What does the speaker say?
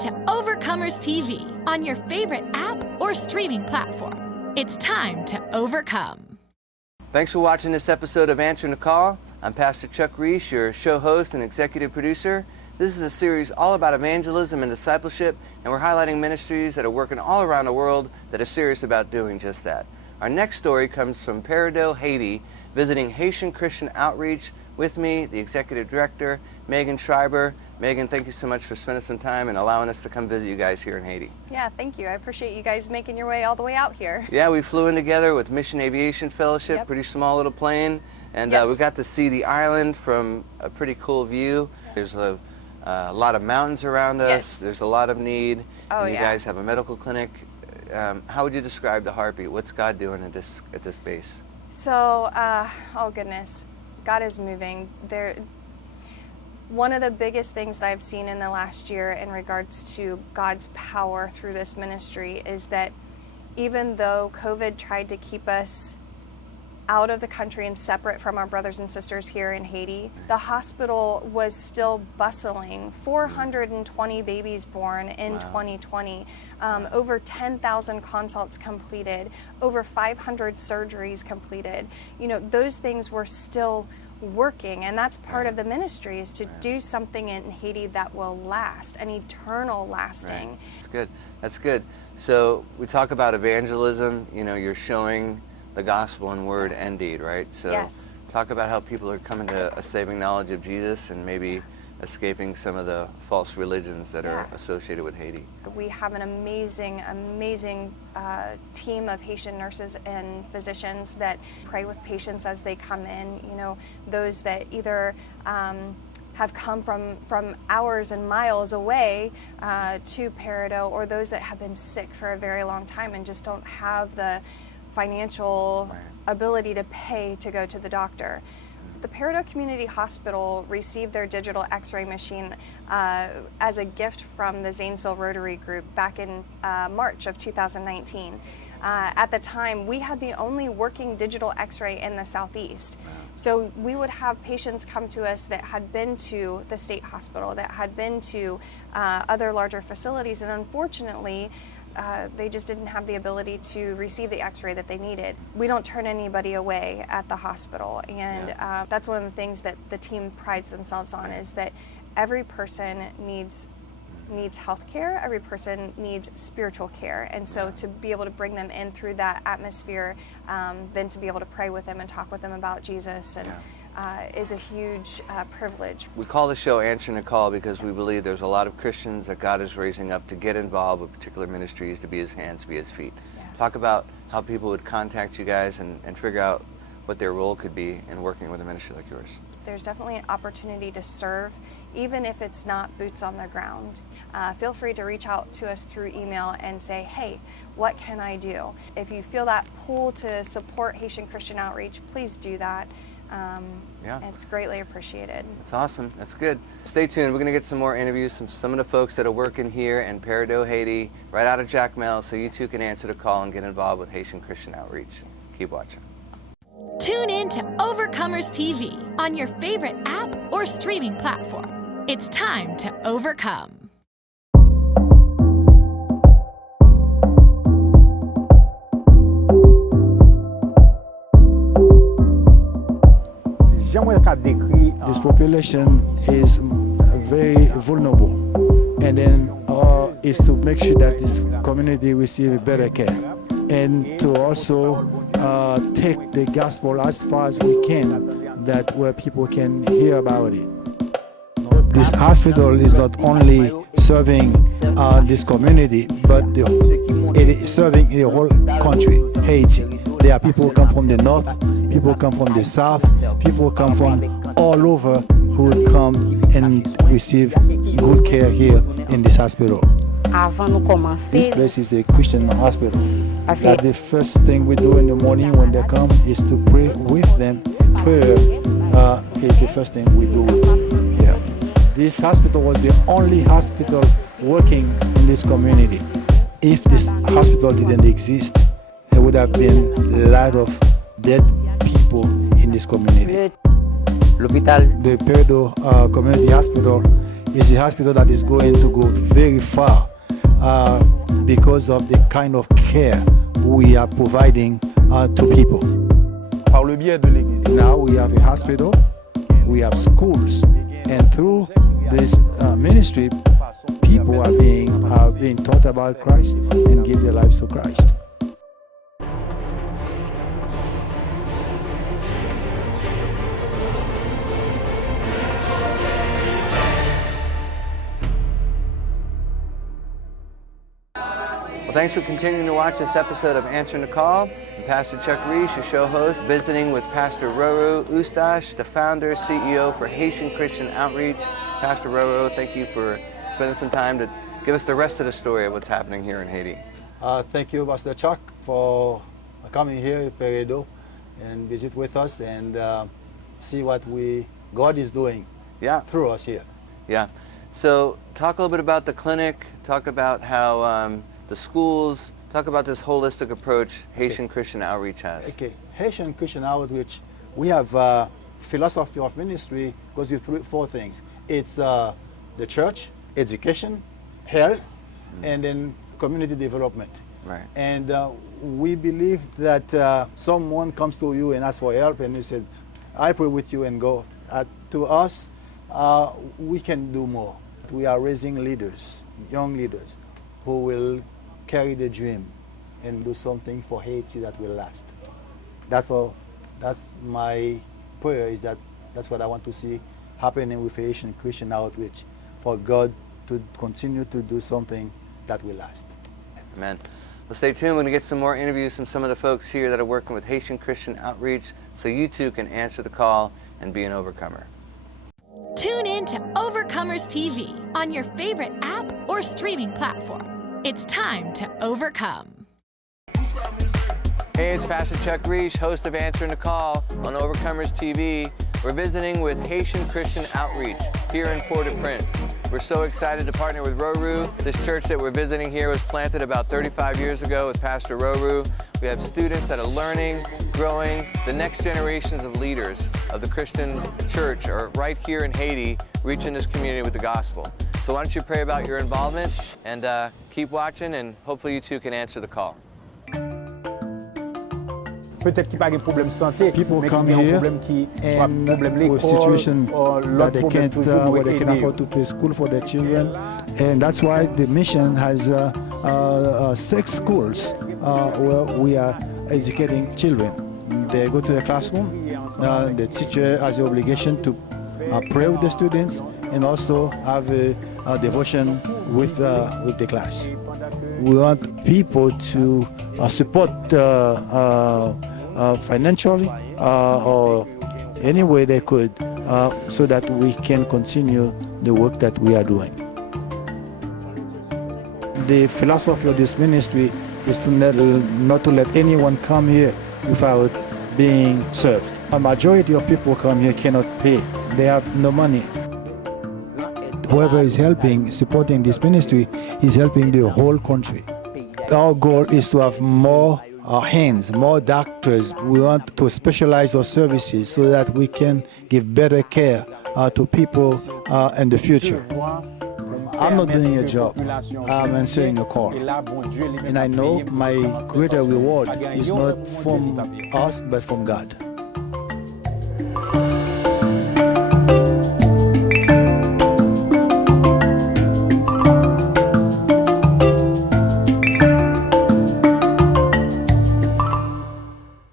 to Overcomers TV on your favorite app or streaming platform. It's time to overcome. Thanks for watching this episode of Answering the Call. I'm Pastor Chuck Reese, your show host and executive producer. This is a series all about evangelism and discipleship, and we're highlighting ministries that are working all around the world that are serious about doing just that. Our next story comes from Peridot, Haiti, visiting Haitian Christian Outreach. With me, the executive director, Megan Schreiber. Megan, thank you so much for spending some time and allowing us to come visit you guys here in Haiti. Yeah, thank you. I appreciate you guys making your way all the way out here. Yeah, we flew in together with Mission Aviation Fellowship, Yep. Pretty small little plane, and Yes. we got to see the island from a pretty cool view. There's a lot of mountains around us. Yes. There's a lot of need. Oh, and you yeah. guys have a medical clinic. How would you describe the Heartbeat? What's God doing at this base? So, oh goodness, God is moving. One of the biggest things that I've seen in the last year in regards to God's power through this ministry is that even though COVID tried to keep us out of the country and separate from our brothers and sisters here in Haiti, the hospital was still bustling. 420 babies born in 2020, over 10,000 consults completed, over 500 surgeries completed. You know, those things were still working, and that's part of the ministry, is to do something in Haiti that will last, an eternal lasting. Right. That's good. That's good. So we talk about evangelism. You know, you're showing the gospel in word and deed, right? So Yes. talk about how people are coming to a saving knowledge of Jesus and maybe escaping some of the false religions that are associated with Haiti. We have an amazing team of Haitian nurses and physicians that pray with patients as they come in. You know, those that either have come from hours and miles away to Peridot, or those that have been sick for a very long time and just don't have the financial ability to pay to go to the doctor. The Peridot Community Hospital received their digital x-ray machine as a gift from the Zanesville Rotary Group back in March of 2019. At the time, we had the only working digital x-ray in the Southeast. So we would have patients come to us that had been to the state hospital, that had been to other larger facilities, and unfortunately, they just didn't have the ability to receive the x-ray that they needed. We don't turn anybody away at the hospital, and that's one of the things that the team prides themselves on, is that every person needs health care, every person needs spiritual care, and so to be able to bring them in through that atmosphere, then to be able to pray with them and talk with them about Jesus and is a huge privilege. We call the show Answering the Call because we believe there's a lot of Christians that God is raising up to get involved with particular ministries, to be his hands, be his feet. Yeah. Talk about how people would contact you guys and figure out what their role could be in working with a ministry like yours. There's definitely an opportunity to serve, even if it's not boots on the ground. Feel free to reach out to us through email and say, hey, what can I do? If you feel that pull to support Haitian Christian Outreach, please do that. It's greatly appreciated. That's awesome. That's good. Stay tuned. We're going to get some more interviews from some of the folks that are working here in Peridot, Haiti, right out of Jacquelin, so you too can answer the call and get involved with Haitian Christian Outreach. Yes. Keep watching. Tune in to Overcomers TV on your favorite app or streaming platform. It's time to overcome. This population is very vulnerable, and then is to make sure that this community receive better care, and to also take the gospel as far as we can, that where people can hear about it. This hospital is not only serving this community, but it is serving the whole country, Haiti. There are people who come from the north, people come from the south, people come from all over who would come and receive good care here in this hospital. This place is a Christian hospital. That the first thing we do in the morning when they come is to pray with them. Prayer is the first thing we do here. This hospital was the only hospital working in this community. If this hospital didn't exist, there would have been a lot of dead people in this community. The Peridot Community Hospital is a hospital that is going to go very far because of the kind of care we are providing to people. Par le biais de l'Église. Now we have a hospital, we have schools, and through this ministry, people are being taught about Christ and give their lives to Christ. Well, thanks for continuing to watch this episode of Answering the Call. I'm Pastor Chuck Reich, your show host, visiting with Pastor RoRo Eustache, the founder, CEO for Haitian Christian Outreach. Pastor RoRo, thank you for spending some time to give us the rest of the story of what's happening here in Haiti. Thank you, Pastor Chuck, for coming here at Peredo and visit with us and see what God is doing through us here. Yeah. So talk a little bit about the clinic, talk about how the schools, talk about this holistic approach Haitian Christian Outreach has. Okay, Haitian Christian Outreach, we have a philosophy of ministry goes with four things. It's the church, education, health, and then community development. Right. And we believe that someone comes to you and asks for help and you said, I pray with you and go. To us, we can do more. We are raising leaders, young leaders, who will carry the dream and do something for Haiti that will last. That's my prayer, is that's what I want to see happening with Haitian Christian Outreach, for God to continue to do something that will last. Amen. Well, stay tuned. We're going to get some more interviews from some of the folks here that are working with Haitian Christian Outreach so you too can answer the call and be an overcomer. Tune in to Overcomers TV on your favorite app or streaming platform. It's time to overcome. Hey, it's Pastor Chuck Reich, host of Answering the Call on Overcomers TV. We're visiting with Haitian Christian Outreach here in Port-au-Prince. We're so excited to partner with RoRo. This church that we're visiting here was planted about 35 years ago with Pastor RoRo. We have students that are learning, growing. The next generations of leaders of the Christian church are right here in Haiti, reaching this community with the gospel. So why don't you pray about your involvement and keep watching, and hopefully you too can answer the call. Peut-être qu'il n'y a pas de problème de santé, People mais come qu'il y a un here problème qui soit and problème with l'école, situation ou that l'autre they problème can't, toujours where they can aider. afford to pay school for their children, and that's why the mission has 6 schools where we are educating children. They go to the classroom. The teacher has the obligation to pray with the students and also have a devotion with the class. We want people to support financially or any way they could so that we can continue the work that we are doing. The philosophy of this ministry is to not to let anyone come here without being served. A majority of people come here cannot pay. They have no money. Whoever is helping, supporting this ministry, is helping the whole country. Our goal is to have more hands, more doctors. We want to specialize our services so that we can give better care to people in the future. I'm not doing a job, I'm answering a call. And I know my greater reward is not from us, but from God.